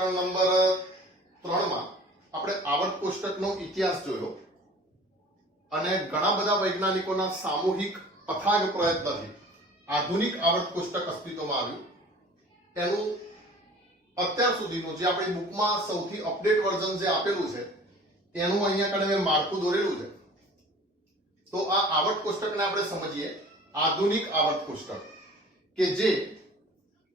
પ્રકરણ નંબર 3 માં આપણે આવર્ત કોષ્ટકનો ઇતિહાસ જોયો અને ઘણા બધા વૈજ્ઞાનિકોના સામૂહિક અથાગ પ્રયત્નથી આધુનિક આવર્ત કોષ્ટક અસ્તિત્વમાં આવ્યું. એનું અત્યાર સુધીનું જે આપણી બુકમાં સૌથી અપડેટ વર્ઝન જે આપેલું છે એનું અહીંયા કને મેં માળખું દોરેલું છે. તો આ આવર્ત કોષ્ટકને આપણે સમજીએ. આધુનિક આવર્ત કોષ્ટક કે જે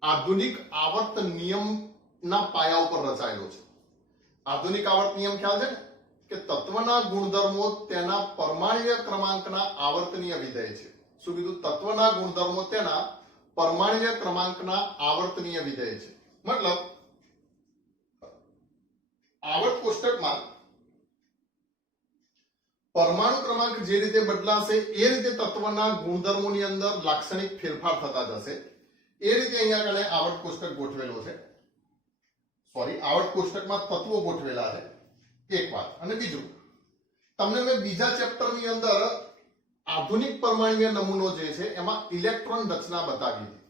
આધુનિક આવર્ત નિયમના પાયા ઉપર રચાયેલો છે. આધુનિક આવર્ત નિયમ ખ્યાલ છે ને કે તત્વના ગુણધર્મો તેના પરમાણ્વીય ક્રમાંકના આવર્તનીય વિધેય છે. શું કીધું? તત્વના ગુણધર્મો તેના પરમાણ્વીય ક્રમાંકના આવર્તનીય વિધેય છે. મતલબ આવર્ત કોષ્ટકમાં પરમાણુ ક્રમાંક જે રીતે બદલાશે એ રીતે તત્વના ગુણધર્મોની અંદર લાક્ષણિક ફેરફાર થતા જશે. એ રીતે અહીંયા કને આવર્ત કોષ્ટક ગોઠવેલો છે. આવર્ત કોષ્ટકમાં તત્વો ગોઠવેલા છે. એક વાત. અને બીજું, તમને મેં બીજા ચેપ્ટરની અંદર આધુનિક પરમાણ્વીય નમૂનો જે છે એમાં ઇલેક્ટ્રોન રચના બતાવી હતી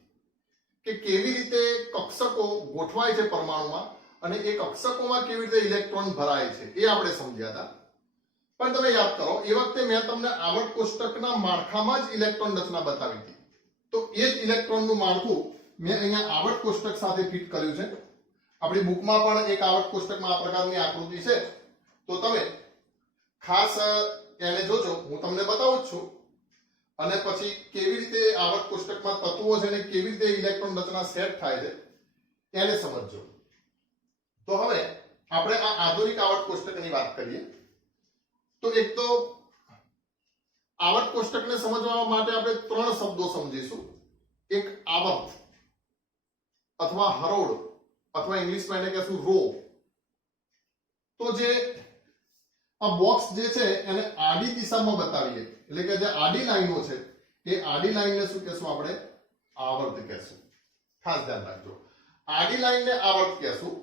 કે કેવી રીતે કક્ષકો ગોઠવાય છે પરમાણુમાં અને એ કક્ષકોમાં કેવી રીતે ઇલેક્ટ્રોન ભરાય છે એ આપણે સમજ્યા હતા. પણ તમે યાદ કરો, એ વખતે મેં તમને આવર્ત કોષ્ટકના માળખામાં જ ઇલેક્ટ્રોન રચના બતાવી હતી. તો એ જ ઇલેક્ટ્રોનનું માળખું મેં અહીંયા આવર્ત કોષ્ટક સાથે ફિટ કર્યું છે. આપણી બુકમાં પણ એક આવર્ત કોષ્ટકમાં આ પ્રકારની આકૃતિ છે. તો તમે ખાસ એને જોજો, હું તમને બતાવું જ છું. અને પછી કેવી રીતે આવર્ત કોષ્ટકમાં તત્વો છે અને કેવી રીતે ઇલેક્ટ્રોન રચના સેટ થાય છે એને સમજજો. તો હવે આપણે આ આધુનિક આવર્ત કોષ્ટકની વાત કરીએ. તો એક તો આવર્ત કોષ્ટકને સમજવા માટે આપણે 3 શબ્દો સમજીશું. એક આવર્ત અથવા હરોળ અથવા ઇંગ્લિશમાં એને કહેશું રો. તો જે આ બોક્સ જે છે એને આડી દિશામાં બતાવીએ, એટલે કે જે આડી લાઈનો છે એ આડી લાઈનને શું કહેશું? આપણે આવર્ત કહેશું. ખાસ ધ્યાન રાખજો, આડી લાઈનને આવર્ત કહેશું.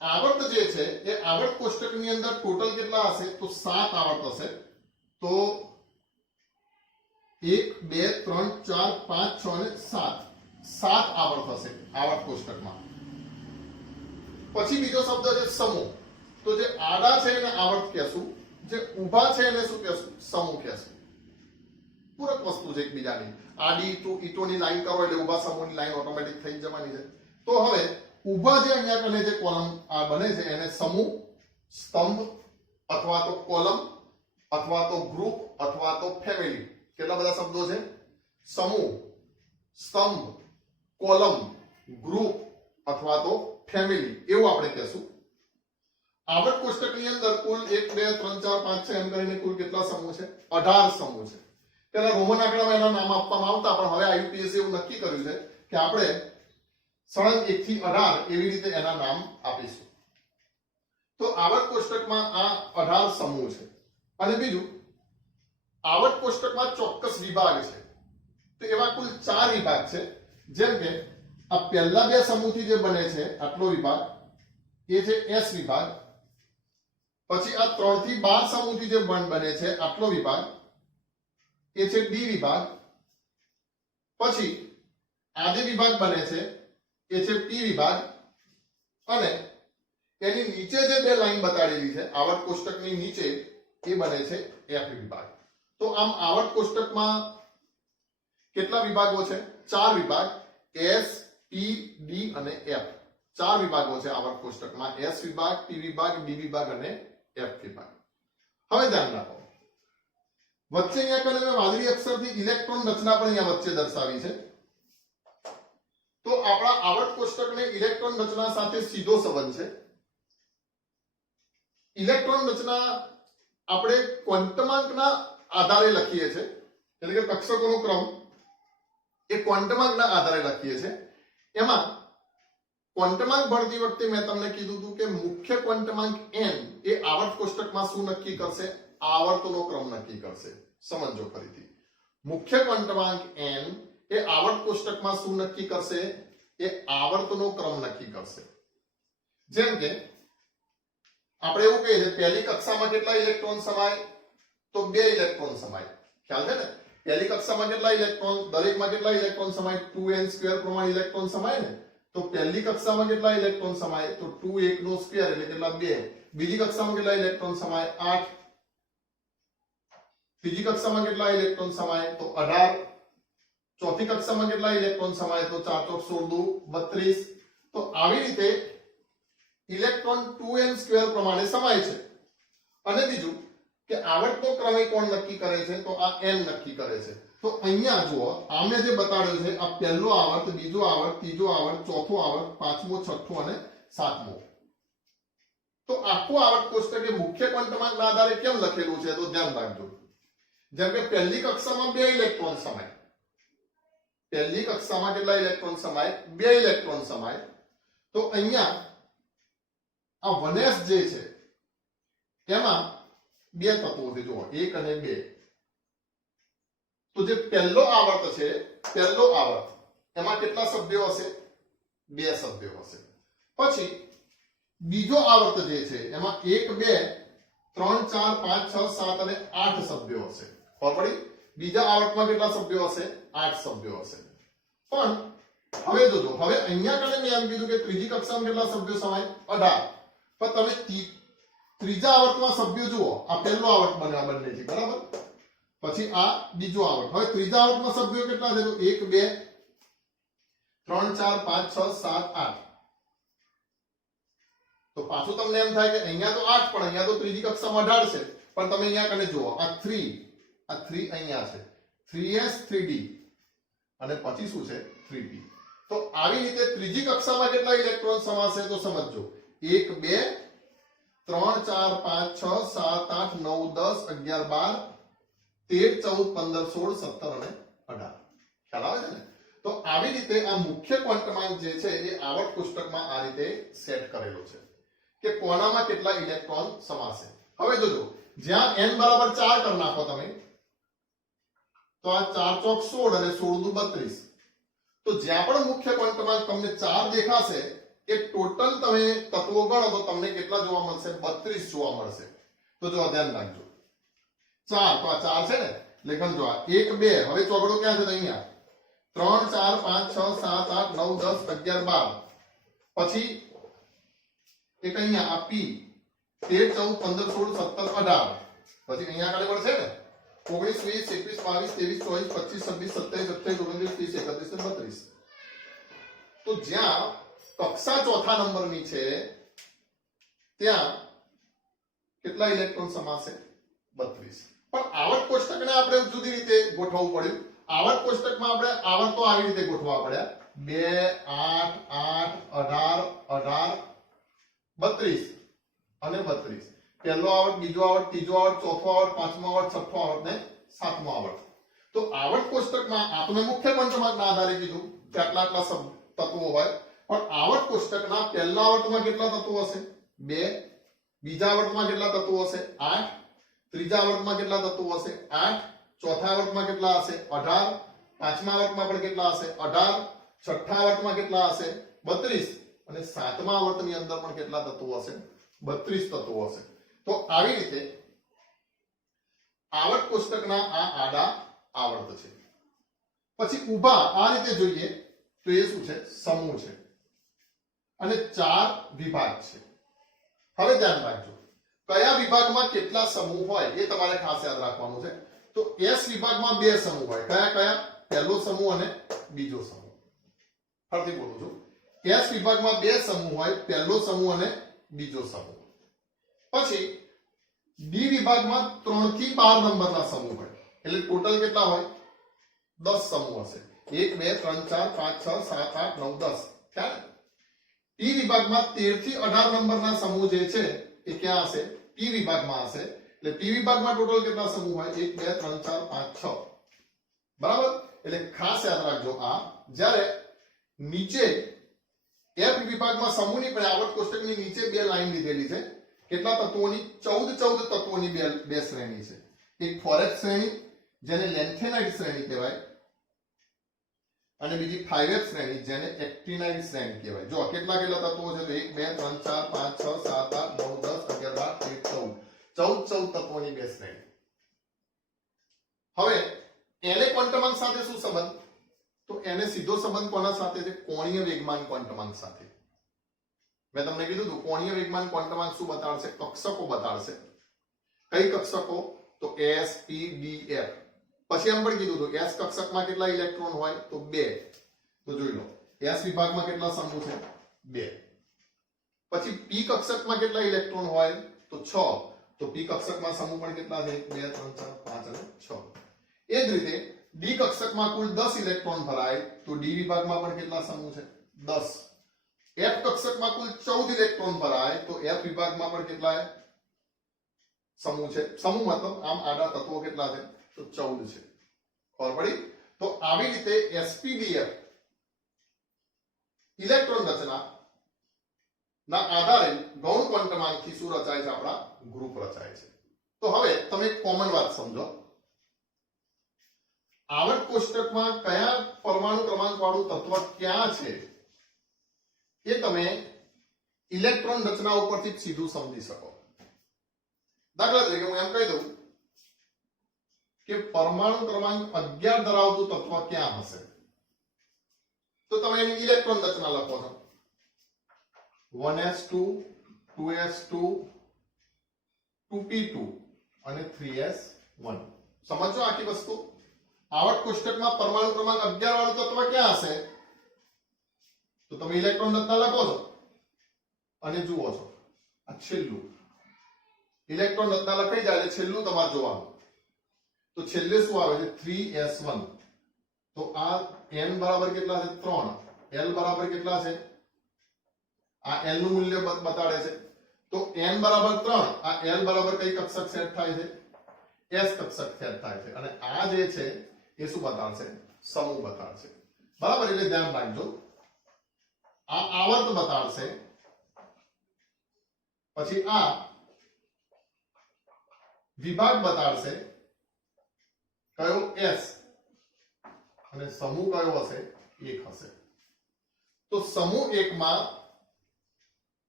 આવર્ત જે છે એ આવર્ત કોષ્ટકની અંદર ટોટલ કેટલા હશે? તો 7 આવર્ત હશે. તો 1 2 3 4 5 6 અને 7 આવર્ત હશે આવર્ત કોષ્ટકમાં. પછી બીજો શબ્દ છે સમૂહ. તો જે આડા છે એને આવર્ત કહેશું, જે ઊભા છે એને શું કહેશું? સમૂહ કહેશું. પૂરક વસ્તુ છે એકબીજાની. આડી ઈંટોની લાઈન કરો એટલે ઊભા સમૂહની લાઈન ઓટોમેટિક થઈ જવાની છે. તો હવે ઊભા જે અહીંયા કને જે કોલમ આ બને છે એને સમૂહ, સ્તંભ અથવા તો કોલમ અથવા તો ગ્રુપ અથવા તો ફેમિલી. કેટલા બધા શબ્દો છે? સમૂહ, સ્તંભ, કોલમ, ગ્રુપ અથવા તો ફેમિલી એવું આપણે કહેશું. આવર્ત કોષ્ટકની અંદર કુલ 1 2 3 4 5 6 એમ કરીને કુલ કેટલા સમૂહ છે? 18 સમૂહ છે. પેલા રોમન આંકડામાં એના નામ આપવામાં આવતા, પણ હવે આઈયુપીએસસી એવું નક્કી કર્યું છે કે આપણે સળંગ 1 થી 18 એવી રીતે એના નામ આપીશું. તો આવર્ત કોષ્ટકમાં આ 18 સમૂહ છે. અને બીજું, આવર્ત કોષ્ટકમાં ચોક્કસ વિભાગ છે. તો એવા કુલ 4 વિભાગ છે. જેમ કે આ પહેલા 2 સમૂહથી જે બને છે આટલો વિભાગ એ છે એસ વિભાગ. પછી આ 3 થી 12 સમૂહથી જે બને છે આટલો વિભાગ એ છે ડી વિભાગ. પછી આ જે વિભાગ બને છે એ છે પી વિભાગ. અને એની નીચે જે 2 લાઈન બતાડેલી છે આવર્ત કોષ્ટકની નીચે એ બને છે એફ વિભાગ. તો આમ આવર્ત કોષ્ટકમાં કેટલા વિભાગો છે? 4 વિભાગ, એસ, પી, ડી અને એફ. 4 વિભાગો છે આવર્ત કોષ્ટકમાં. એસ વિભાગ, પી વિભાગ, ડી વિભાગ અને એફ વિભાગ. હવે ધ્યાન રાખો, વચ્ચે અહીંયા કને મેં વાદળી અક્ષરથી ઇલેક્ટ્રોન રચના પણ અહીંયા વચ્ચે દર્શાવી છે. તો આપણા આવર્ત કોષ્ટકને ઇલેક્ટ્રોન રચના સાથે સીધો સંબંધ છે. ઇલેક્ટ્રોન રચના આપણે ક્વોન્ટમાંકના આધારે લખીએ છીએ, એટલે કે કક્ષકોનો ક્રમ એ ક્વોન્ટમાંકના આધારે લખીએ છીએ. એમાં ક્વોન્ટમાંક ભણતી વખતે મેં તમને કીધું હતું કે મુખ્ય ક્વોન્ટમાંક n એ આવર્ત કોષ્ટકમાં શું નક્કી કરશે? આવર્તનો ક્રમ નક્કી કરશે. સમજો ફરીથી, મુખ્ય ક્વોન્ટમાંક n એ આવર્ત કોષ્ટકમાં શું નક્કી કરશે? એ આવર્તનો ક્રમ નક્કી કરશે. જેમ કે આપણે એવું કહીએ છીએ પહેલી કક્ષામાં કેટલા ઇલેક્ટ્રોન સમાય? તો 2 ઇલેક્ટ્રોન સમાય. ખ્યાલ છે ને? પહેલી કક્ષામાં કેટલા ઇલેક્ટ્રોન? દરેકમાં કેટલા ઇલેક્ટ્રોન સમાય? 2n² પ્રમાણે ઇલેક્ટ્રોન સમાય ને. તો પહેલી કક્ષામાં કેટલા ઇલેક્ટ્રોન સમાય તો 2 1 નો સ્ક્વેર એટલે કેટલા 2 બીજી કક્ષામાં કેટલા ઇલેક્ટ્રોન સમાય 8 ત્રીજી કક્ષામાં કેટલા ઇલેક્ટ્રોન સમાય તો 18 ચોથી કક્ષામાં કેટલા ઇલેક્ટ્રોન સમાય તો 4 ચોક 16 32 તો આવી રીતે ઇલેક્ટ્રોન 2n² પ્રમાણે સમાય છે અને બીજું કે આવર્તનો ક્રમ કોણ નક્કી કરે છે તો આ n નક્કી કરે છે તો અહીંયા જુઓ આમે જે બતાડ્યો છે આ પહેલો આવર્ત બીજો આવર્ત ત્રીજો આવર્ત ચોથો આવર્ત પાંચમો છઠ્ઠો અને સાતમો તો આખો આવર્ત કોષ્ટક એ મુખ્ય ક્વોન્ટમાંકના આધારે કેમ લખેલું છે તો ધ્યાન રાખજો જેમ કે પહેલી કક્ષામાં 2 ઇલેક્ટ્રોન સમાય પહેલી કક્ષામાં કેટલા ઇલેક્ટ્રોન સમાય 2 ઇલેક્ટ્રોન સમાય તો અહીંયા આ 1s જે છે એમાં બે તત્વો છે જુઓ 1 અને 2 તો જે પહેલો આવર્ત છે પહેલો આવર્ત એમાં કેટલા સભ્યો હશે 2 સભ્યો હશે પછી બીજો આવર્ત જે છે એમાં 1 2 3 4 5 6 7 અને 8 સભ્યો હશે પડી બીજા આવર્તમાં કેટલા સભ્યો હશે 8 સભ્યો હશે પણ હવે જોજો હવે અહીંયા કને મેં એમ કીધું કે ત્રીજી કક્ષામાં કેટલા સભ્યો સમાય 18 પણ તમે ત્રીજા આવર્તમાં સભ્યો જુઓ આ પહેલો આવર્ત બન્યા બંનેથી બરાબર પછી આ બીજો આવર્ત હવે ત્રીજા આવર્તમાં સભ્યો કેટલા છે તો 1 2 3 4 5 6 7 8 તો પાછું તમને એમ થાય કે અહીંયા તો 8 પણ અહીંયા તો ત્રીજી કક્ષામાં 18 છે પણ તમે અહીંયા કને જુઓ આ 3 અહીંયા છે 3s 3d અને પછી શું છે 3p તો આવી રીતે ત્રીજી કક્ષામાં કેટલા ઇલેક્ટ્રોન સમાશે તો સમજજો 1 2 3 4 5 6 7 8 9 10 11 12 13 14 15 16 17 અને 18 ખ્યાલ આવે છે ને તો આવી રીતે આ મુખ્ય ક્વોન્ટમાંક જે છે એ આવર્ત કોષ્ટકમાં આ રીતે સેટ કરેલો છે કે કોનામાં કેટલા ઇલેક્ટ્રોન સમાશે હવે જોજો જ્યાં n બરાબર 4 કરી નાખો તમે તો આ 4 ચોક 16 અને 16 દુ 32 તો જ્યાં પણ મુખ્ય ક્વોન્ટમાંક તમને 4 દેખાશે એ ટોટલ તમે તત્વો ગણો તો તમને કેટલા જોવા મળશે 32 જોવા મળશે તો જો ધ્યાન રાખજો 4 તો આ 4 છે ને એટલે ગણજો આ 1 2 હવે ચોગડો ક્યાં છે તો અહીંયા 3 4 5 6 7 8 9 10 11 12 પછી એક અહીંયા આ p 13 14 15 16 17 18 પછી અહીંયા આગળ પણ છે ને 19 20 21 22 23 24 25 27 28 29 30 31 32 તો જ્યાં કક્ષા ચોથા નંબરની છે ત્યાં કેટલા ઇલેક્ટ્રોન સમાશે 32 પણ આવર્ત કોષ્ટકને આપણે જુદી રીતે ગોઠવવું પડ્યું આવર્ત કોષ્ટકમાં આપણે આવર્તો આવી રીતે ગોઠવવા પડ્યા 2 8 8 18 18 32 અને 32 પહેલો આવર્ત બીજો આવર્ત ત્રીજો આવર્ત ચોથો આવર્ત પાંચમો આવર્ત છઠ્ઠો આવર્ત ને સાતમો આવર્ત તો આવર્ત કોષ્ટકમાં આપણે મુખ્ય ક્વોન્ટમાંકના આધારે કીધું કે આટલા તત્વો હોય પણ આવર્ત કોષ્ટકના પહેલા આવર્તમાં કેટલા તત્વો હશે 2 બીજા આવર્તમાં કેટલા તત્વો હશે 8 ત્રીજા આવર્તમાં કેટલા તત્વો હશે 8 ચોથા આવર્તમાં કેટલા હશે 18 પાંચમા આવર્તમાં પણ કેટલા હશે 18 છઠ્ઠા આવર્તમાં કેટલા હશે 32 અને સાતમા આવર્તની અંદર પણ કેટલા તત્વો હશે 32 તત્વો હશે તો આવી રીતે આવર્ત કોષ્ટકના આ આડા આવર્ત છે પછી ઊભા આ રીતે જોઈએ તો એ શું છે સમૂહ છે અને 4 વિભાગ છે હવે ધ્યાન રાખજો કયા વિભાગમાં કેટલા સમૂહ હોય એ તમારે ખાસ યાદ રાખવાનું છે તો S વિભાગમાં 2 સમૂહ હોય કયા પહેલો સમૂહ અને બીજો સમૂહ ફરીથી બોલું છું S વિભાગમાં 2 સમૂહ હોય પહેલો સમૂહ અને બીજો સમૂહ પછી D વિભાગમાં 3 થી 12 નંબરના સમૂહ હોય એટલે ટોટલ કેટલા હોય 10 સમૂહ હશે 1 2 3 4 5 6 7 8 9 10 ખ્યાલ T વિભાગમાં 13 થી 18 નંબરના સમૂહ જે છે એ ક્યાં હશે T વિભાગમાં હશે એટલે T વિભાગમાં ટોટલ કેટલા સમૂહ હોય 1 2 3 4 5 6 બરાબર એટલે ખાસ યાદ રાખજો આ જ્યારે નીચે F વિભાગમાં સમૂહની પણ આવર્ત કોષ્ટકની નીચે બે લાઈન લીધેલી છે કેટલા તત્વોની 14 તત્વોની બે શ્રેણી છે એક ફોરેટ શ્રેણી જેને લેન્થેનાઇટ શ્રેણી કહેવાય અને બીજી 5f શ્રેણી જેને એક્ટિનાઇટ શ્રેણી કહેવાય જો કેટલા તત્વો છે તો 1 2 3 4 5 6 7 8 9 10 11 12 13 14 તત્વોની બે શ્રેણી હવે એને ક્વોન્ટમાંક સાથે શું સંબંધ તો એને સીધો સંબંધ કોના સાથે છે? કોણીય વેગમાન ક્વોન્ટમાંક સાથે. મેં તમને કીધું હતું કોણીય વેગમાન ક્વોન્ટમાંક શું બતાડશે? કક્ષકો બતાડશે. કઈ કક્ષકો? તો S P D F. પછી એમ પણ કીધું હતું S કક્ષકમાં કેટલા ઇલેક્ટ્રોન હોય? તો 2. તો જોઈ લો S વિભાગમાં કેટલા સમૂહ છે? 2. પછી P કક્ષકમાં કેટલા ઇલેક્ટ્રોન હોય? તો 6. તો P કક્ષકમાં સમૂહ પણ કેટલા છે? 2 3 4 5 અને 6. એ જ રીતે D કક્ષકમાં કુલ 10 ઇલેક્ટ્રોન ભરાય તો D વિભાગમાં પણ કેટલા સમૂહ છે? 10. F કક્ષકમાં કુલ 14 ઇલેક્ટ્રોન ભરાય તો F વિભાગમાં પણ કેટલા સમૂહ છે? સમૂહ મતલબ આમ આડા તત્વો કેટલા છે? તો 14 છે. ખબર પડી? તો આવી રીતે SPDF ઇલેક્ટ્રોન રચના ના આધારે ગૌણ ક્વોન્ટમાંકથી શું રચાય છે? આપણા ગ્રુપ રચાય છે. તો હવે તમે કોમન વાત સમજો. આવર્ત કોષ્ટકમાં કયા પરમાણુ ક્રમાંક વાળું તત્વ ક્યાં છે એ તમે ઇલેક્ટ્રોન રચના ઉપરથી સીધું સમજી શકો. દાખલા તરીકે હું એમ કહી દઉં કે પરમાણુ ક્રમાંક 11 ધરાવતું તત્વ ક્યાં હશે? તો તમે એની ઇલેક્ટ્રોન રચના લખો છો 1s2 2s2 2p2 અને 3s1. સમજો આખી વસ્તુ. આવર્ત કોષ્ટકમાં પરમાણુ ક્રમાંક 11 વાળું તત્વ ક્યાં હશે? તો તમે ઇલેક્ટ્રોન રચના લખો છો અને જુઓ છો આ છેલ્લું ઇલેક્ટ્રોન રચના લખાઈ જાય એટલે છેલ્લું તમારે જોવાનું. તો છેલ્લે શું આવે છે? 3s1. તો આ n બરાબર કેટલા છે? 3. l બરાબર કેટલા છે? આ l નું મૂલ્ય બતાડે છે. તો n બરાબર 3. આ l બરાબર કઈ કક્ષક સેટ થાય છે? s કક્ષક સેટ થાય છે. અને આ જે છે એ શું બતાડશે? સમૂહ બતાડશે. બરાબર? એટલે ધ્યાન રાખજો. આ આવર્ત બતાડશે. પછી આ વિભાગ બતાડશે કયો? S. અને સમૂહ કયો હશે? 1 હશે. તો સમૂહ 1 માં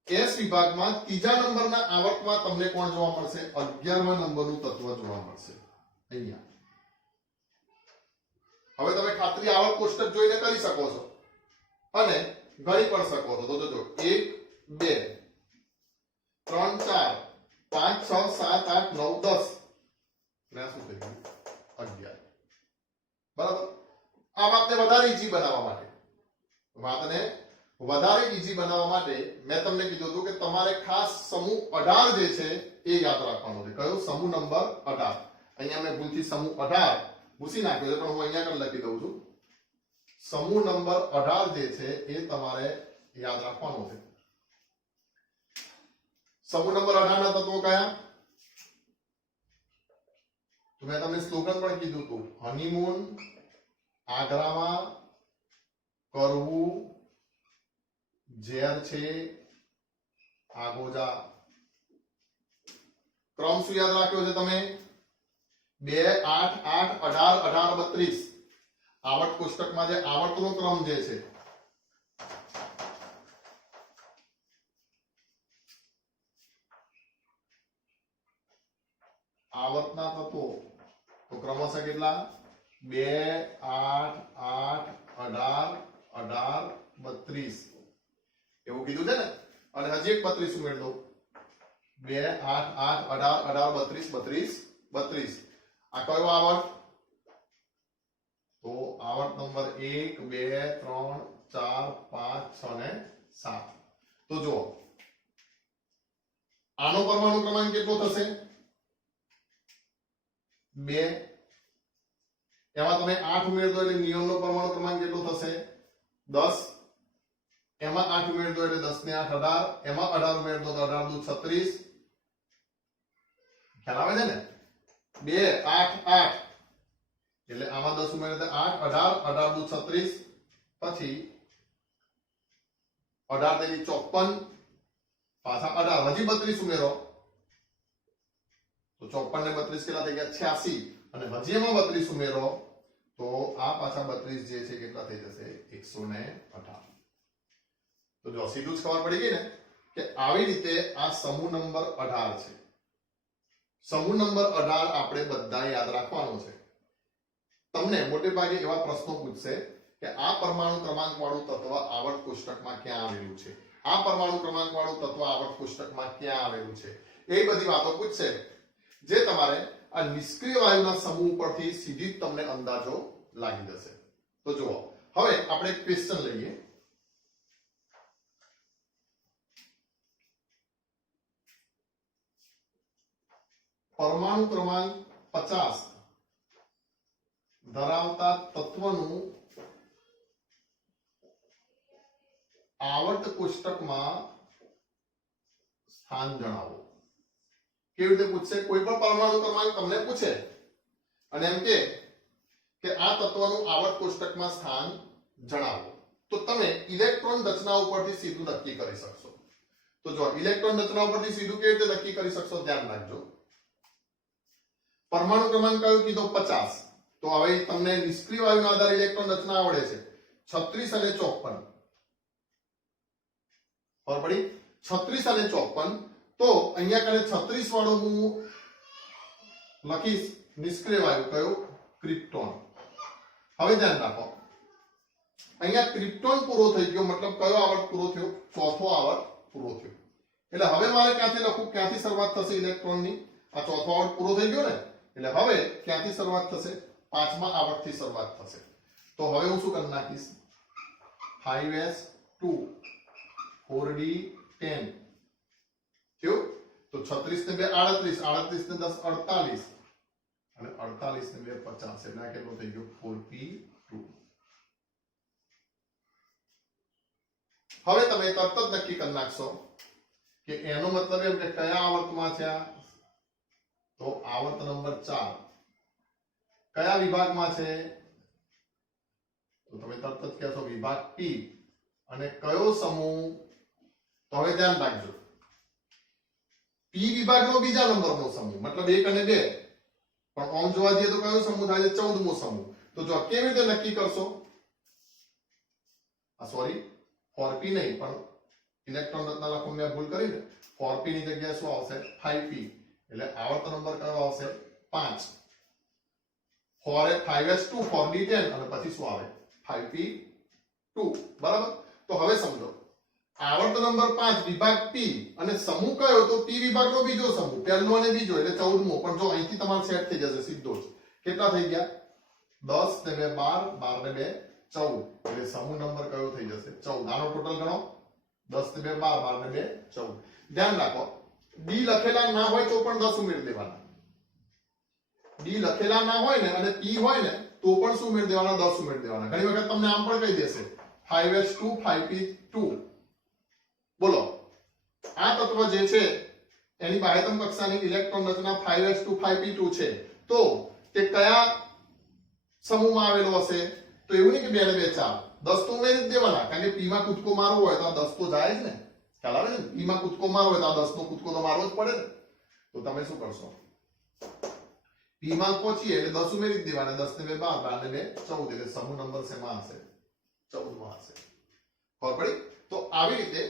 S વિભાગમાં ત્રીજા નંબરના આવર્તમાં તમને કોણ જોવા મળશે? 11મા નંબરનું તત્વ જોવા મળશે અહીંયા. હવે તમે ખાતરી આવર્ત કોષ્ટક જોઈને કરી શકો છો અને ગણી પણ શકો છો. તો જોજો 1 2 3 4 5 6 7 8 9 10. એટલે શું થઈ ગયું? 11. બરાબર? આ વાતને વધારે ઈઝી બનાવવા માટે મેં તમને કીધું હતું કે તમારે ખાસ સમૂહ 18 જે છે એ યાદ રાખવાનો છે. કયો? સમૂહ નંબર 18. અહીંયા મેં ભૂલથી સમૂહ 18 ભૂસી નાખ્યો છે પણ હું અહીંયા પણ લખી દઉં છું. સમૂહ નંબર 18 જે છે એ તમારે યાદ રાખવાનો છે. સમૂહ નંબર 18 ના તત્વો કયા? તો મેં તમને સ્લોગન પણ કીધું હતું હનીમૂન, આગ્રામાં, કરવું, ઝેર છે, આગોજા. ક્રમ શું યાદ રાખ્યો છે તમે? 2 8 8 18 18 32. આવર્ત કોષ્ટકમાં જે આવર્તનો ક્રમ જે છે આવર્તના તત્વો તો ક્રમશઃ કેટલા? 2 8 8 18 18 32 એવું કીધું છે ને. અને હજી એક 32 ઉમેર દો 2 8 8 18 18 32 32 આ કયો આવર્ત? તો આવર્ત નંબર 1 2 3 4 5 6 ને 7. તો જુઓ આનો પરમાણુ ક્રમાંક કેટલો થશે? 2. એમાં તમે 8 ઉમેર દો એટલે નિયોનનો પરમાણુ ક્રમાંક કેટલો થશે? 10. એમાં 8 ઉમેર દો એટલે 10 ને 8 18. એમાં 18 ઉમેર દો તો 18 દુ 36. ખ્યાલ આવે છે ને? 2 8 8 એટલે આમાં 10 ઉમેર એટલે 8 18 18 દુ 36. પછી 18 તેની 54 પાછા 18 હજી 32 ઉમેરો તો 54 ને 32 કેટલા થઈ ગયા? 86. અને હજી એમાં 32 ઉમેરો તો આ પાછા 32 જે છે કેટલા થઈ જશે? 118. તો જો સીધું જ ખબર પડી ગઈ ને કે આવી રીતે આ સમૂહ નંબર 18 છે. સમૂહ નંબર 18 આપણે બધા યાદ રાખવાનો છે. તમને મોટે ભાગે એવા પ્રશ્નો પૂછશે કે આ પરમાણુ ક્રમાંક વાળું તત્વ આવર્ત કોષ્ટકમાં ક્યાં આવેલું છે, આ પરમાણુ ક્રમાંક વાળું તત્વ આવર્ત કોષ્ટકમાં ક્યાં આવેલું છે, એ બધી વાતો પૂછશે જે તમારે આ નિષ્ક્રિય વાયુના સમૂહ પરથી સીધી જ તમને અંદાજો લાગી જશે. તો જુઓ, હવે આપણે એક ક્વેશ્ચન લઈએ. પરમાણુ ક્રમાંક 50 ધરાવતા તત્વનું આવર્ત કોષ્ટકમાં સ્થાન જણાવો. કેવી રીતે પૂછશે? કોઈ પણ પરમાણુ ક્રમાંક તમને પૂછે અને એમ કે આ તત્વનું આવર્ત કોષ્ટકમાં સ્થાન જણાવો, તો તમે ઇલેક્ટ્રોન રચના ઉપરથી સીધું નક્કી કરી શકશો. તો જો ઇલેક્ટ્રોન રચના ઉપરથી સીધું કેવી રીતે નક્કી કરી શકશો, ધ્યાન રાખજો. પરમાણુ ક્રમાંક કયો કીધો? 50. તો હવે તમને નિષ્ક્રિય વાયુના આધારે ઇલેક્ટ્રોન રચના આવડે છે 36 અને 54. ખબર પડી? 36 અને 54. તો અહીંયા કને 36 વાળો હું લખીશ નિષ્ક્રિય વાયુ કયો? ક્રિપ્ટોન. હવે ધ્યાન રાખો, અહીંયા ક્રિપ્ટોન પૂરો થઈ ગયો, મતલબ કયો આવર્ત પૂરો થયો? ચોથો આવર્ત પૂરો થયો. એટલે હવે મારે ક્યાંથી લખું? ક્યાંથી શરૂઆત થશે ઇલેક્ટ્રોનની? આ ચોથો આવર્ત પૂરો થઈ ગયો ને, એટલે હવે ક્યાંથી શરૂઆત થશે? પાંચમા આવર્તથી શરૂઆત થશે. તો હવે હું શું કરી નાખીશ? 5s2 4d10 થયું. તો 36 ને 2 38, 38 ને 10 48 અને 48 ને 2 50, એટલે આ કેટલો થઈ ગયો? 4p2. હવે તમે તરત જ નક્કી કરી નાખશો કે એનો મતલબ એમ કે કયા આવર્તમાં છે આ? તો આવર્ત નંબર 4. કયા વિભાગમાં છે? તો તમે તરત જ કહેશો વિભાગ P. અને કયો સમૂહ? તો હવે ધ્યાન રાખજો, P વિભાગનો બીજા નંબરનો સમૂહ, મતલબ 1 અને 2. પણ આમ જોવા જઈએ તો કયો સમૂહ થાય છે? 14મો સમૂહ. તો જો કેવી રીતે નક્કી કરશો? સોરી, 4p નહીં, પણ ઇલેક્ટ્રોન રચના લખવામાં મેં ભૂલ કરી ને. 4p ની જગ્યાએ શું આવશે? 5p. એટલે આવર્ત નંબર કયો આવશે? 5. 5s2 4d10 અને પછી શું આવે? 5p2. બરાબર? તો હવે સમજો, આવર્ત નંબર 5 વિભાગ P અને સમૂહ કયો? તો P વિભાગનો બીજો સમૂહ, પહેલો અને બીજો એટલે 14મો. પણ જો અહીંથી તમારે સેટ થઈ જશે સીધો જ. કેટલા થઈ ગયા? 10 ને 2 12, 12 ને 2 14, એટલે સમૂહ નંબર કયો થઈ જશે? 14. આનો ટોટલ ગણો, 10 ને 2 12, 12 ને 2 14. ધ્યાન રાખો, D લખેલા ના હોય તો પણ 10 ઉમેરી દેવાના. D લખેલા ના હોય ને અને P હોય ને તો પણ શું ઉમેરી દેવાના? 10 ઉમેરી દેવાના. ઘણી વખત તમને આમ પણ કહી દેશે 5s2 5p2. બોલો, આ તત્વ જે છે એની બાહ્યતમ કક્ષાની ઇલેક્ટ્રોન રચના 5s2 5p2 છે, તો તે કયા સમૂહમાં આવેલો હશે? તો એવું નહીં કે 2 ને 2 4, 10 તો ઉમેરી જ દેવાના. કારણ કે P માં કૂદકો મારવો હોય તો આ 10 તો જાય જ ને. ખ્યાલ આવે ને? P માં કૂદકો મારવો હોય તો આ 10 નો કૂદકો તો મારવો જ પડે ને. તો તમે શું કરશો? P માં પહોંચીએ એટલે 10 ઉમેરી જ દેવાના. 10 ને 2 12, 12 ને 2 14, એટલે સમૂહ નંબર શેમાં હશે? 14 માં હશે. ખબર પડી? તો આવી રીતે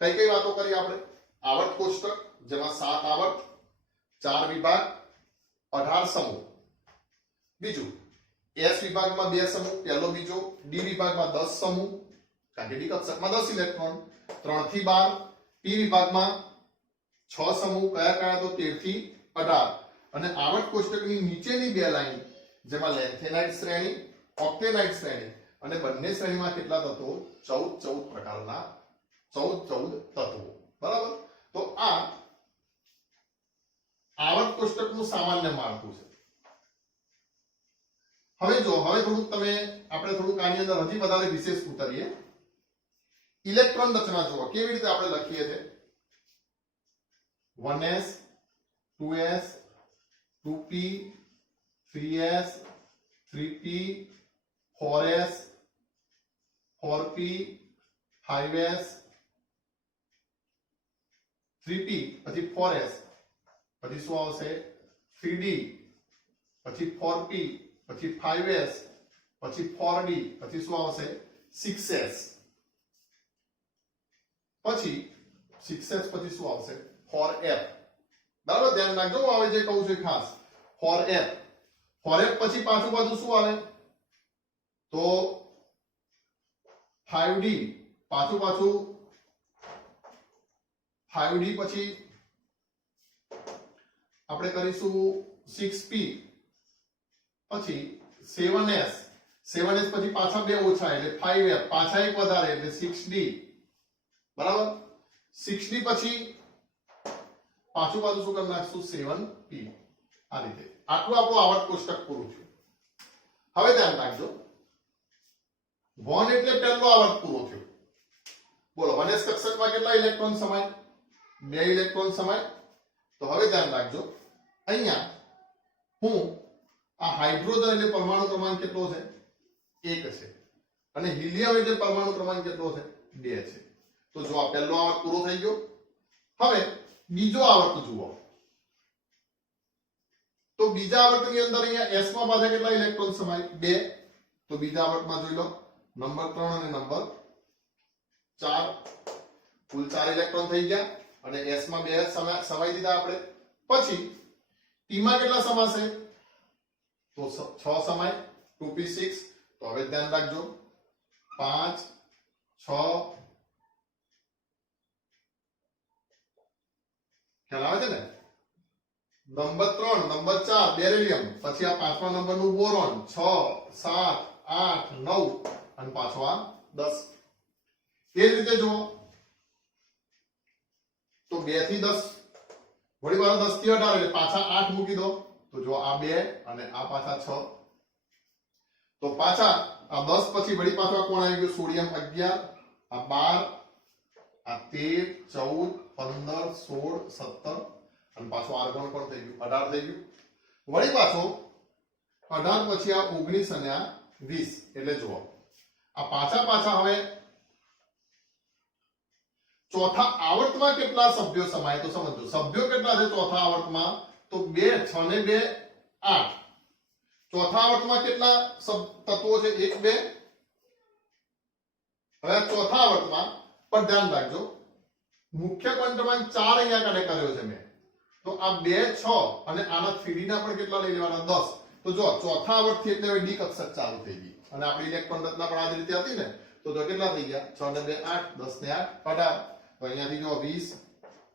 કઈ કઈ વાતો કરી આપણે? આવર્ત કોષ્ટક જેમાં 7 આવર્ત, 4 વિભાગ, 18 સમૂહ. બીજું, S વિભાગમાં 2 સમૂહ, પહેલો બીજો. D વિભાગમાં 10 સમૂહ, કારણ કે D કક્ષકમાં 10 ઇલેક્ટ્રોન. 3 થી 12. P વિભાગમાં 6 સમૂહ, કયા કયા? તો 13 થી 18. અને આવર્ત કોષ્ટકની નીચેની 2 લાઈન જેમાં લેન્થેનાઇટ શ્રેણી, ઓક્ટેનાઇટ શ્રેણી, અને બંને શ્રેણીમાં કેટલા તત્વો? 14 પ્રકારના 14 તત્વો. બરાબર? તો આ આવર્ત કોષ્ટકનું સામાન્ય માળખું છે. હવે જો, હવે થોડુંક આપણે થોડુંક આની અંદર હજી વધારે વિશેષ ઉતરીએ. ઇલેક્ટ્રોન રચના જુઓ કેવી રીતે આપણે લખીએ છીએ. 1s 2s 2p 3s 3p 4s 4p 5s 3p પછી 4s પછી શું આવશે? 3d પછી 4p પછી 5s પછી 4d પછી શું આવશે? 6s પછી 6s પછી શું આવશે? 4f. બરાબર? ધ્યાન રાખજો, હું આવે જે કહું છું ખાસ. 4f પછી પાછું બાજુ શું આવે? તો 5d પાછું 5d પછી આપણે કરીશું 6p પછી 7s પછી પાછા બે ઓછા એટલે 5f પાછા એક વધારે એટલે 6d બરાબર 6d પછી પાછું શું કરી નાખશું 7p આ રીતે આટલું આપણું આવર્ત કોષ્ટક પૂરું થયું હવે ધ્યાન રાખજો 1 એટલે પહેલો આવર્ત પૂરો થયો બોલો 1s કક્ષકમાં કેટલા ઇલેક્ટ્રોન સમાય 2 ઇલેક્ટ્રોન સમાય તો હવે ધ્યાન રાખજો અહીંયા હું આ હાઇડ્રોજન એટલે પરમાણુ ક્રમાંક કેટલો છે 1 છે અને હિલિયમ એટલે પરમાણુ ક્રમાંક કેટલો છે 2 છે તો જો આ પહેલો આવર્ત પૂરો થઈ ગયો હવે બીજો આવર્ત જુઓ તો બીજા આવર્તની અંદર અહીંયા s માં પાછા કેટલા ઇલેક્ટ્રોન સમાય 2 તો બીજા આવર્તમાં જોઈ લો નંબર 3 અને નંબર 4 કુલ 4 ઇલેક્ટ્રોન થઈ ગયા અને s માં 2 સમાઈ દીધા આપણે પછી t માં કેટલા સમાશે તો 6 સમાય 2p6 તો હવે ધ્યાન રાખજો 5 6 ખ્યાલ આવે છે ને નંબર 3 નંબર 4 બેરિલિયમ પછી આ પાંચમા નંબરનું બોરોન 6 7 8 9 અને પાછો આ 10 એ રીતે જુઓ તો 2 થી 10 વળી પાછા 10 થી 18 એટલે પાછા 8 મૂકી દો તો જો આ 2 અને આ પાછા 6 તો પાછા આ 10 પછી વળી પાછો કોણ આવી ગયો સોડિયમ 11 આ 12 આ 13 14 15 16 17 અને પાછો આર્ગોન પણ થઈ ગયું 18 થઈ ગયું વળી પાછો 18 પછી આ 19 અને આ 20 એટલે જુઓ આ પાછા હવે ચોથા આવર્તમાં કેટલા સભ્યો સમાય તો સમજો સભ્યો કેટલા છે ચોથા આવર્તમાં તો 2 6 ને 2 8 ચોથા આવર્તમાં કેટલા તત્વો છે 1 2 હવે ચોથા આવર્તમાં પણ ધ્યાન રાખજો મુખ્ય ક્વોન્ટમાં 4 અહીંયા કનેક્ટ કર્યો છે મેં તો આ 2 6 અને આના 3d ના પણ કેટલા લઈ લેવાના 10 તો જો ચોથા આવર્તથી એટલે હવે ડી કક્ષક ચાલુ થઈ ગઈ અને આપણી ઇલેક્ટ્રોન રચના પણ આ જ રીતે હતી ને તો કેટલા થઈ ગયા 6 ને 2 8 10 ને 8 18 તો અહીંયાથી જો 20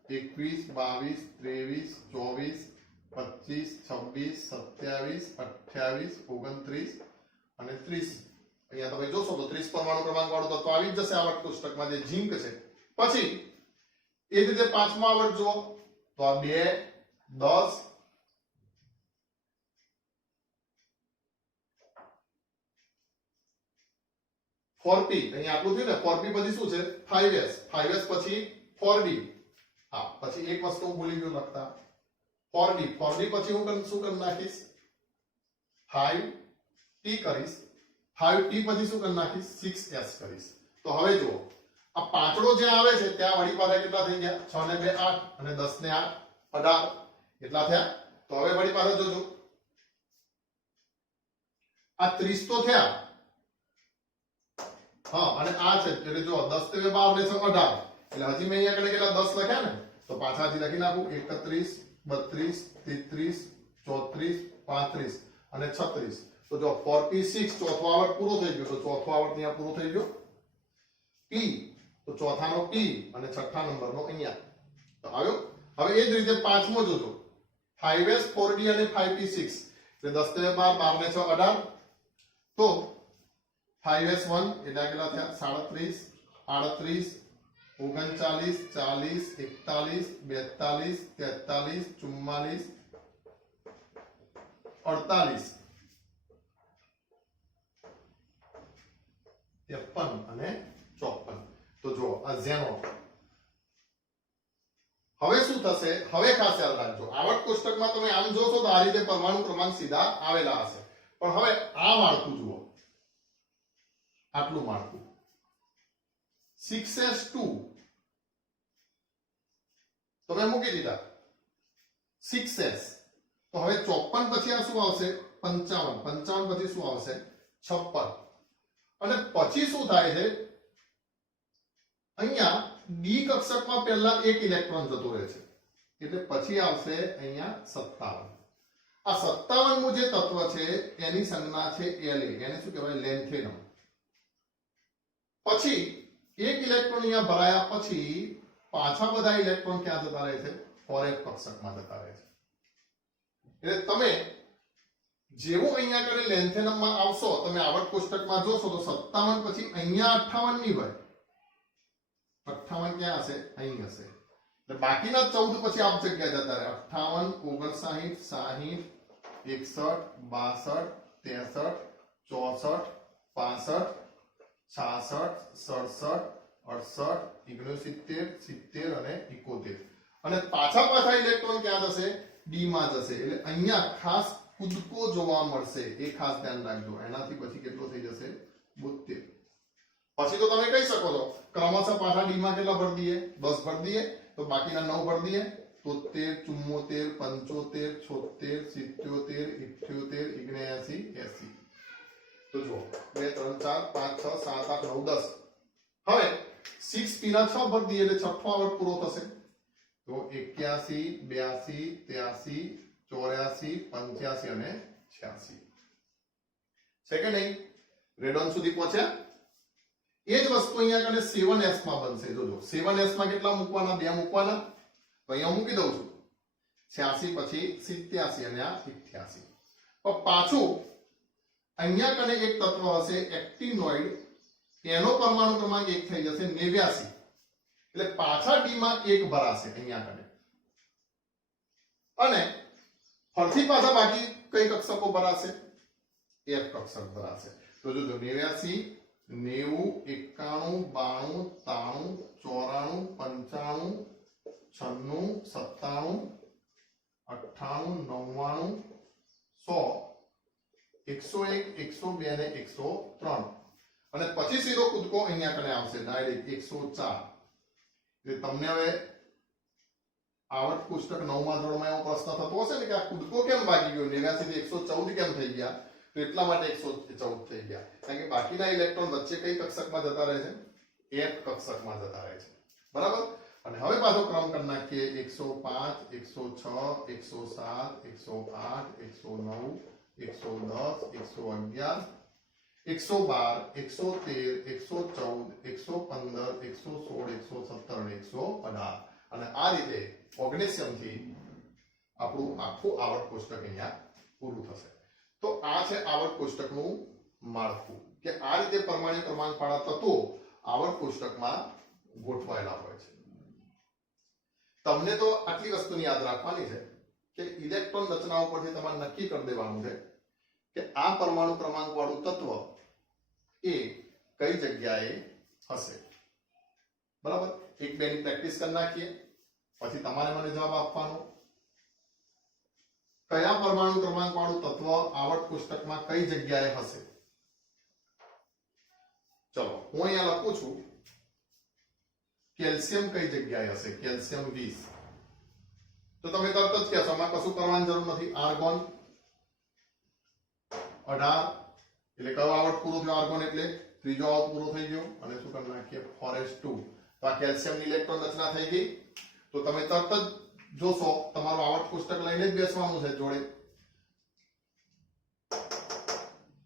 21 22 23 24 25 26 27 28 29 અને 30 અહીંયા તમે જોશો તો 30 પરમાણુ ક્રમાંક વાળું તત્વ આવી જ જશે આવર્ત કોષ્ટકમાં જે ઝિંક છે પછી એ રીતે પાંચમા આવર્ત જુઓ તો આ 2 10 4p અહીંયા આટલું થયું ને 4p પછી શું છે 5s પછી 4d હા પછી એક વસ્તુ હું ભૂલી ગયો લખતા 4d પછી હું શું કરી નાખીશ 5t કરીશ 5t પછી શું કરી નાખીશ 6s કરીશ તો હવે જુઓ આ પાંચડો જે આવે છે ત્યાં વળી પાછા કેટલા થઈ ગયા 6 ને 2 8 અને 10 ને 8 18 કેટલા થયા તો હવે વળી પાછા જોજો આ 30 તો થયા હા અને આ છે એટલે જો 10 ને 12 ને 18 એટલે હજી મેં અહીંયા કને કેટલા 10 લખ્યા ને તો પાછા હજી લખી નાખું 31 32 33 34 35 અને 36 તો જો 4p6 ચોથો આવર્ત પૂરો થઈ ગયો તો ચોથો આવર્ત અહીંયા પૂરો થઈ ગયો p તો ચોથાનો p અને છઠ્ઠા નંબરનો અહીંયા તો આવ્યો હવે એ જ રીતે પાંચમો જોજો 5s 4d અને 5p6 એટલે 10 ને 12 12 ને 6 18 તો 5s1 એટલે કેટલા થયા 37 38 39 40 41 42 43 44 48 53 અને 54 તો જો આ ઝેનો હવે શું થશે હવે ખાસ યાદ રાખજો આવર્ત કોષ્ટકમાં તમે આમ જોશો તો આ રીતે પરમાણુ ક્રમાંક સીધા આવેલા હશે પણ હવે આ માળખું જુઓ આટલું માળખું 6s2 તમે મૂકી દીધા 6s તો હવે 54 પછી આ શું આવશે 55 પછી શું આવશે 56 અને પછી શું થાય છે અહીંયા ડી કક્ષકમાં પહેલા એક ઇલેક્ટ્રોન જતો રહે છે એટલે પછી આવશે અહીંયા 57 આ 57મું જે તત્વ છે એની સંજ્ઞા છે La, એને શું કહેવાય લેન્થેનમ. પછી એક ઇલેક્ટ્રોન અહીંયા ભરાયા પછી પાછા બધા ઇલેક્ટ્રોન ક્યાં જતા રહે છે? ફોરેફ કક્ષકમાં જતા રહે છે. એટલે તમે જેવું અહીંયા કરે લેન્થેનમમાં આવશો, તમે આવર્ત કોષ્ટકમાં જોશો તો 57 પછી અહીંયા 58 નહીં હોય. 58 ક્યાં હશે? અહીં હશે. એટલે બાકીના 14 પછી આ જગ્યા જતા રહે. 58, 59, 60, 61, 62, 63, 64, 65, 66, 67, 68, 69, 70 અને 71. અને પાછા ઇલેક્ટ્રોન ક્યાં જશે? ડી માં જશે. એટલે અહીંયા ખાસ કૂદકો જોવા મળશે, એ ખાસ ધ્યાન રાખજો. એનાથી પછી કેટલો થઈ જશે? 72. પછી તો તમે કહી શકો છો ક્રમશઃ પાછા ડી માં કેટલા ભરી દઈએ? 10 ભરી દઈએ, તો બાકીના 9 ભરી દઈએ. 73, 74, 75, 76, 77, 78, 79, 80. તો જુઓ 2 3 4 5 6 7 8 9 10. હવે 6 પી ના 6 ભરી દઈએ એટલે છઠ્ઠો આવર્ત પૂરો થશે. તો 81, 82, 83, 84, 85 અને 86 છે કે નહીં? રેડોન સુધી પહોંચ્યા. એ જ વસ્તુ અહીંયા કને 7s માં બનશે. જોજો 7s માં કેટલા મૂકવાના? 2 મૂકવાના. તો અહીંયા મૂકી દઉં છું 86 પછી 87 અને આ 88. પણ પાછું અહીંયા કને એક તત્વ હશે એક્ટિનોઇડ, એનો પરમાણુ ક્રમાંક 1 થઈ જશે 89. એટલે પાછા ડી માં 1 ભરાશે અહીંયા કને. અને ફરીથી પાછા બાકી કઈ કક્ષકો ભરાશે? F કક્ષક ભરાશે. તો જોજો 89, 90, 91, 92, 93, 94, 95, 96, 97, 98, 100, 101, 102 અને 103. અને પછી સીધો કૂદકો અહીંયા કને આવશે ડાયરેક્ટ 104. એટલે તમને હવે આવર્ત કોષ્ટક 9મા ધોરણમાં એવો પ્રશ્ન થતો હશે ને કે આ કૂદકો કેમ ભાગી ગયો? 89 થી 114 કેમ થઈ ગયા? તો એટલા માટે 114 થઈ ગયા, કારણ કે બાકીના ઇલેક્ટ્રોન વચ્ચે કઈ કક્ષકમાં જતા રહે છે? F કક્ષકમાં જતા રહે છે. બરાબર. અને હવે પાછો ક્રમ કરી નાખીએ 105, 106, 107, 108, 109, 110, 111, 112, 114, 115, 116, 117 અને 118. અને આ રીતે ઓગણેસિયમથી આપણું આખું આવર્ત કોષ્ટક અહીંયા પૂરું થશે. તો આ છે આવર્ત કોષ્ટકનું માળખું, કે આ રીતે પરમાણુ ક્રમાંકવાળા તત્વો આવર્ત કોષ્ટકમાં ગોઠવાયેલા હોય છે. તમને તો આટલી વસ્તુની યાદ રાખવાની છે કે ઇલેક્ટ્રોન રચના ઉપરથી તમારે નક્કી કરી દેવાનું છે કે આ પરમાણુ ક્રમાંક વાળું તત્વ એ કઈ જગ્યાએ હશે. બરાબર. એક બે ની પ્રેક્ટિસ કરી નાખીએ, પછી તમારે મને જવાબ આપવાનો. કયા પરમાણુ ક્રમાંક વાળું તત્વ આવર્ત કોષ્ટકમાં કઈ જગ્યાએ હશે? ચલો હું અહીંયા લખું છું કેલ્શિયમ કઈ જગ્યાએ હશે? કેલ્શિયમ 20. તો તમે તરત જ કહેશો આમાં કશું કરવાની જરૂર નથી. આર્ગોન 18. એટલે કયો આવર્ત પૂરો થયો? આર્ગોન એટલે ત્રીજો આવર્ત પૂરો થઈ ગયો. અને શું કરી નાખીએ? 4s2. તો આ કેલ્શિયમની ઇલેક્ટ્રોન રચના થઈ ગઈ. તો તમે તરત જ જોશો તમારું આવર્ત કોષ્ટક લઈને જ બેસવાનું છે જોડે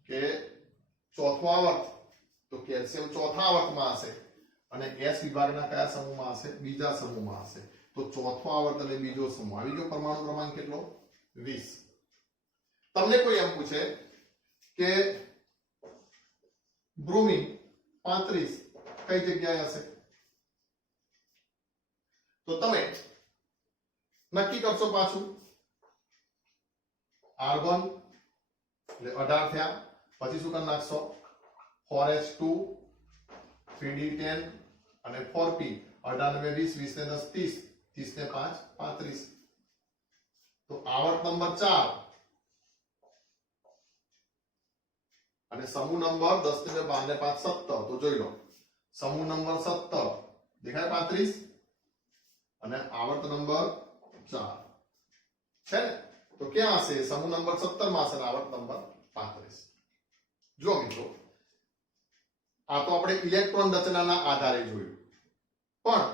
કે ચોથો આવર્ત, તો કેલ્શિયમ ચોથા આવર્તમાં હશે અને S વિભાગના કયા સમૂહમાં હશે? બીજા સમૂહમાં હશે. તો ચોથો આવર્ત એટલે બીજો સમૂહ આવી ગયો. પરમાણુ ક્રમાંક કેટલો? 20. તમને કોઈ એમ પૂછે કે બ્રોમિન 35 કઈ જગ્યાએ હશે? તો તમે નક્કી કરશો પાછું. આર્ગોન એટલે 18 થયા. પછી શું કરી નાખશો? 4s2, 3d10 અને 4p. 18 ને 20, 20 ને 10, 30, 30 ને 5, 35. તો આવર્ત નંબર 4 અને સમૂહ નંબર 10 ને 12 ને 5 17. તો જોઈ લો સમૂહ નંબર 17 દેખાય 35 અને આવર્ત નંબર 4 છે ને? તો ક્યાં હશે? સમૂહ નંબર 17 માં હશે અને આવર્ત નંબર 35. જો મિત્રો આ તો આપણે ઇલેક્ટ્રોન રચનાના આધારે જોયું, પણ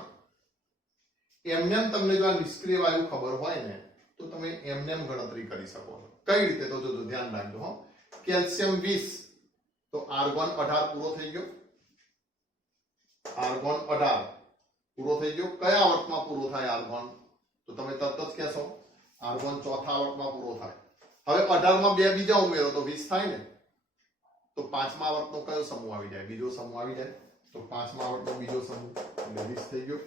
એમનેમ તમને જો આ નિષ્ક્રિય વાયુ ખબર હોય ને તો તમે એમનેમ ગણતરી કરી શકો છો. कई रीते तो जो ध्यान રાખજો હો કેલ્શિયમ 20 तो आर्गोन 18 પૂરો થઈ ગયો आर्गोन 18 પૂરો થઈ ગયો કયા આવર્તમાં પૂરો થાય આર્ગોન તો તમે તરત જ કહેશો આર્ગોન ચોથા આવર્તમાં પૂરો થાય હવે 18 માં બે બીજા ઉમેરો તો 20 થાય ને તો પાંચમા આવર્તનો કયો સમૂહ આવી જાય બીજો સમૂહ આવી જાય તો પાંચમા આવર્તનો બીજો સમૂહ એટલે 20 થઈ ગયો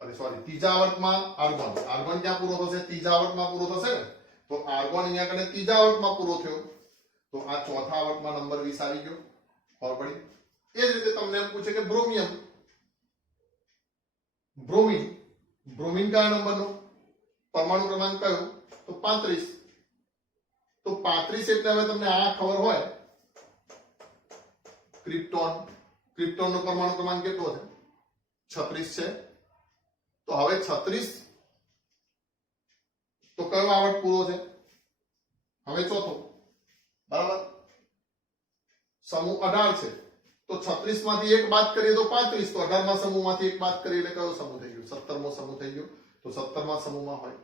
अरे सॉरी तीजा आवर्तમાં आर्गोन आर्गोन क्या पूरो થશે तीजा आवर्तમાં પૂરો થશે ને तो आर्गोन અહીંયા કને तीजा आवर्तમાં પૂરો થયો तो આ ચોથા આવર્તમાં નંબર 20 આવી ગયો ખબર પડી એ જ રીતે તમને એમ પૂછે કે બ્રોમિયમ ब्रोमीन ब्रोमीन કયા નંબરનો પરમાણુ ક્રમાંક કયો તો 35 તો 35 એટલે હવે તમને આ ખબર હોય ક્રિપ્ટોન ક્રિપ્ટોનનો પરમાણુ ક્રમાંક કેટલો છે 36 છે तो હવે 36 तो कयो आवર્ત પૂરો છે હવે ચોથો બરાબર સમૂહ 18 છે तो 36 માંથી એક બાદ કરીએ તો 35 तो 18 માં સમૂહમાંથી એક બાદ કરીએ એટલે કયો સમૂહ થઈ ગયો 17 મો સમૂહ થઈ ગયો તો 17 માં સમૂહમાં હોય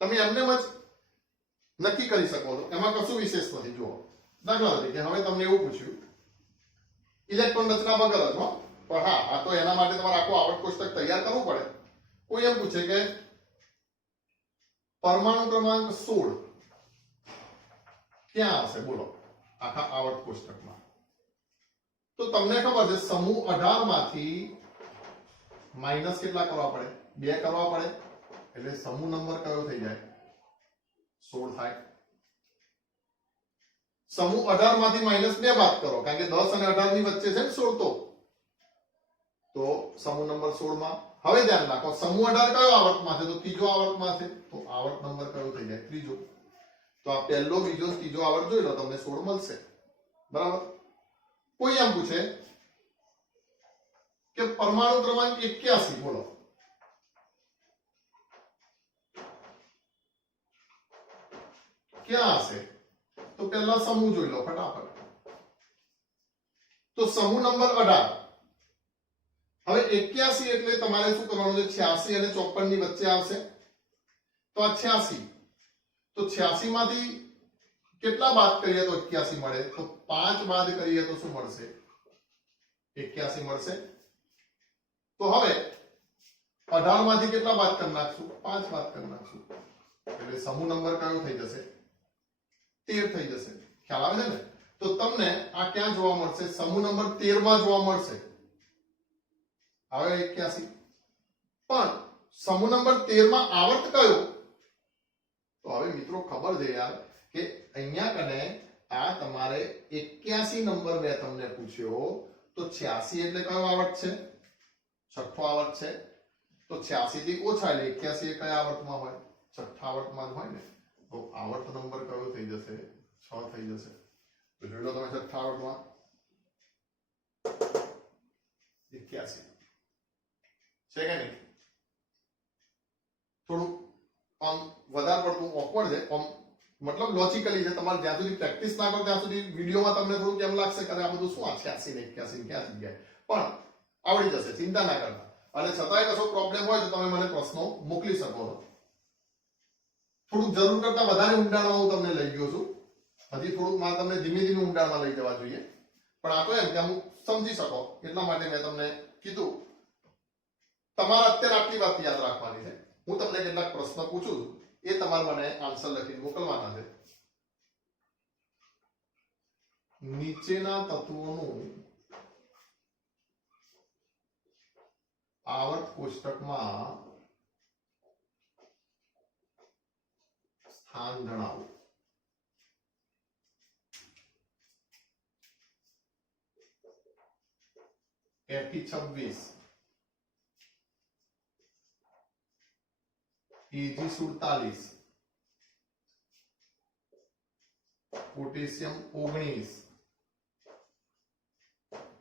તમે એમને જ નક્કી કરી શકો છો એમાં કશું વિશેષ નથી જુઓ દાખલા તરીકે હવે તમને એવું પૂછ્યું ઇલેક્ટ્રોન રચના વગર જ હો પણ હા આ તો એના માટે તમારે આખું આવર્ત કોષ્ટક તૈયાર કરવું પડે कोई एम पूछे के परमाणु क्रमांक 16 क्या हशे बोलो आखा आवर्त कोष्टक में तो तमने खबर है समूह 18 मांथी माइनस केटला करवा पड़े 2 करवा पड़े એટલે समूह नंबर कयो થઈ જાય 16 થાય समूह 18 मांथी माइनस 2 बात करो कारण के 10 અને 18 ની વચ્ચે છે ને 16 तो समूह नंबर 16 માં હવે ધ્યાન રાખો સમૂહ 18 કયો આવર્તમાં છે તો ત્રીજો આવર્તમાં છે તો આવર્ત નંબર કયો થઈ જાય ત્રીજો તો આ પહેલો બીજો ત્રીજો આવર્ત જોઈ લો તમને 16 મળશે બરાબર કોઈ એમ પૂછે કે પરમાણુ ક્રમાંક 81 બોલો ક્યાં હશે તો પહેલા સમૂહ જોઈ લો ફટાફટ તો સમૂહ નંબર 18 હવે 81 એટલે તમારે શું કરવાનું છે 86 અને 54 ની વચ્ચે આવશે તો આ 86 તો 86 માંથી કેટલા બાદ કરીએ તો 81 મળે તો 5 બાદ કરીએ તો શું મળશે 81 મળશે તો હવે 18 માંથી કેટલા બાદ કરી નાખશું 5 બાદ કરી નાખશું એટલે સમૂહ નંબર કયો થઈ જશે 13 થઈ જશે ખ્યાલ આવે છે ને તો તમને આ ક્યાં જોવા મળશે સમૂહ નંબર 13 માં જોવા મળશે હવે 81 પણ સમૂહ નંબર 13 માં આવર્ત કયો તો હવે મિત્રો ખબર છે યાર કે અહીંયા કને આ તમારે 81 નંબર મેં તમને પૂછ્યો તો 86 એટલે કયો આવર્ત છે છઠ્ઠો આવર્ત છે તો 86 થી ઓછા એટલે 81 એ કયા આવર્તમાં હોય છઠ્ઠા આવર્તમાં જ હોય ને તો આવર્ત નંબર કયો થઈ જશે 6 થઈ જશે તો જોઈ લો તમે છઠ્ઠા આવર્તમાં 81 છે કે નહીં થોડું આમ વધારે પડતું ઓકવર્ડ છે આમ મતલબ લોજિકલી છે તમારે જ્યાં સુધી પ્રેક્ટિસ ના કરો ત્યાં સુધી વિડીયોમાં તમને થોડું કેમ લાગશે કે આ બધું શું આ 86 ને 81 ક્યાં જગ્યાએ પણ આવડી જશે ચિંતા ના કરતા અને છતાંય કશો પ્રોબ્લેમ હોય તો તમે મને પ્રશ્નો મોકલી શકો છો થોડું જરૂર કરતા વધારે ઊંડાણમાં હું તમને લઈ ગયો છું હજી થોડુંક મારે તમને ધીમે ધીમે ઊંડાણમાં લઈ જવા જોઈએ પણ આ તો એમ કે અમુક સમજી શકો એટલા માટે મેં તમને કીધું તમારે અત્યારે આટલી વાત યાદ રાખવાની છે હું તમને કેટલાક પ્રશ્ન પૂછું છું એ તમારે મને આન્સર લખીને મોકલવાના છે નીચેના તત્વોનું આવર્ત કોષ્ટકમાં સ્થાન જણાવો Fe26 Ag47 પોટેશિયમ 19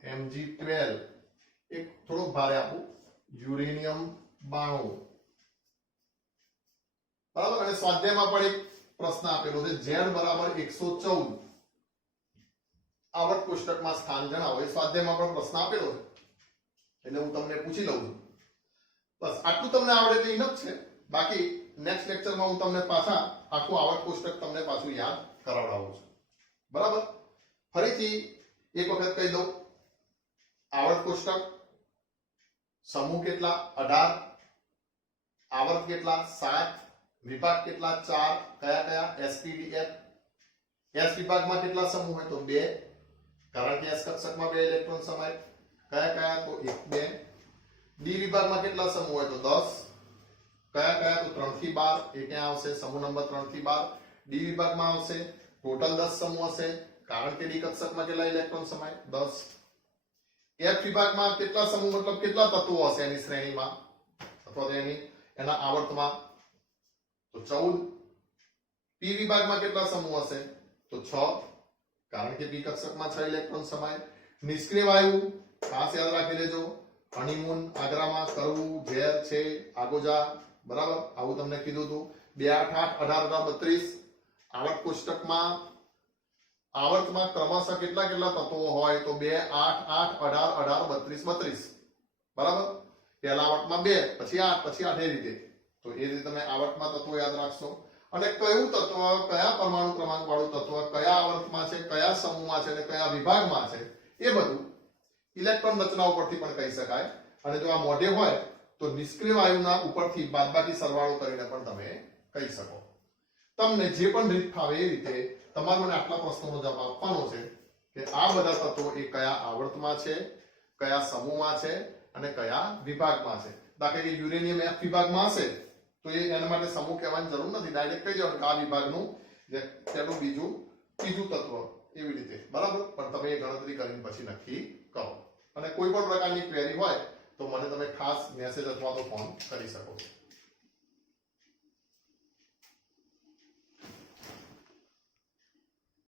Mg12 એક થોડો ભારે આપું યુરેનિયમ 92 બરાબર અને સ્વાધ્યાયમાં પણ એક પ્રશ્ન આપેલો છે Z બરાબર 114 આવર્ત કોષ્ટકમાં સ્થાન જણાવો એ સ્વાધ્યાયમાં પણ પ્રશ્ન આપેલો છે એટલે હું તમને પૂછી લઉં છું બસ આટલું તમને આવડે એટલે ઇનફ છે. બાકી નેક્સ્ટ લેક્ચરમાં હું તમને પાછા આખું આવર્ત કોષ્ટક તમને પાછું યાદ કરાવડાવું છું. બરાબર? ફરીથી એક વખત કહી દઉં. આવર્ત કોષ્ટક સમૂહ કેટલા 18, આવર્ત કેટલા 7, વિભાગ કેટલા 4, કયા કયા એસપીડીએફ. એસ વિભાગમાં કેટલા સમૂહ હોય તો 2, કારણ કે એસ કક્ષકમાં 2 ઇલેક્ટ્રોન સમાય. કયા કયા તો 1 2. ડી વિભાગમાં કેટલા સમૂહ હોય તો 10, કયા કયા તો 3 થી 12. એ ક્યાં આવશે? સમૂહ નંબર 3 થી 12 ડી વિભાગમાં આવશે. ટોટલ 10 સમૂહ હશે, કારણ કે ડી કક્ષકમાં કેટલા ઇલેક્ટ્રોન સમાય 10. એફ વિભાગમાં કેટલા સમૂહ મતલબ કેટલા તત્વો હશે એની શ્રેણીમાં અથવા તો એના આવર્તમાં તો 14. પી વિભાગમાં કેટલા સમૂહ હશે તો 6, કારણ કે પી કક્ષકમાં 6 ઇલેક્ટ્રોન સમાય. નિષ્ક્રિય વાયુ ખાસ યાદ રાખી લેજો. હનીમૂન આગ્રામાં કરવું, ઝેર છે, આગોજા. બરાબર? આવું તમને કીધું હતું. 2 8 8 18 32. આવર્ત કોષ્ટકમાં આવર્તમાં ક્રમશઃ કેટલા કેટલા તત્વો હોય તો 2 8 8 18 18 32 32. બરાબર? પહેલા આવર્તમાં 2, પછી 8, પછી 8 એ રીતે. તો એ રીતે તમે આવર્તમાં તત્વો યાદ રાખશો. અને કયું તત્વ કયા પરમાણુ ક્રમાંક વાળું તત્વ કયા આવર્તમાં છે, કયા સમૂહમાં છે અને કયા વિભાગમાં છે એ બધું ઇલેક્ટ્રોન રચના ઉપરથી પણ કહી શકાય. અને જો આ મોઢે હોય તો નિષ્ક્રિય વાયુના ઉપરથી બાદબાકી સરવાળો કરીને પણ તમે કહી શકો. તમને જે પણ રીત ફાવે એ રીતે તમારે મને આટલા પ્રશ્નોનો જવાબ આપવાનો છે કે આ બધા તત્વો એ કયા આવર્તમાં છે, કયા સમૂહમાં છે અને કયા વિભાગમાં છે. દાખલા કે યુરેનિયમ એફ વિભાગમાં હશે તો એના માટે સમૂહ કહેવાની જરૂર નથી. ડાયરેક્ટ કહી દેવાનું કે આ વિભાગનું પેલું બીજું ત્રીજું તત્વ એવી રીતે. બરાબર? પણ તમે એ ગણતરી કરીને પછી નક્કી કરો. અને કોઈ પણ પ્રકારની ક્વેરી હોય તો મને તમે ખાસ મેસેજ અથવા તો ફોન કરી શકો છો.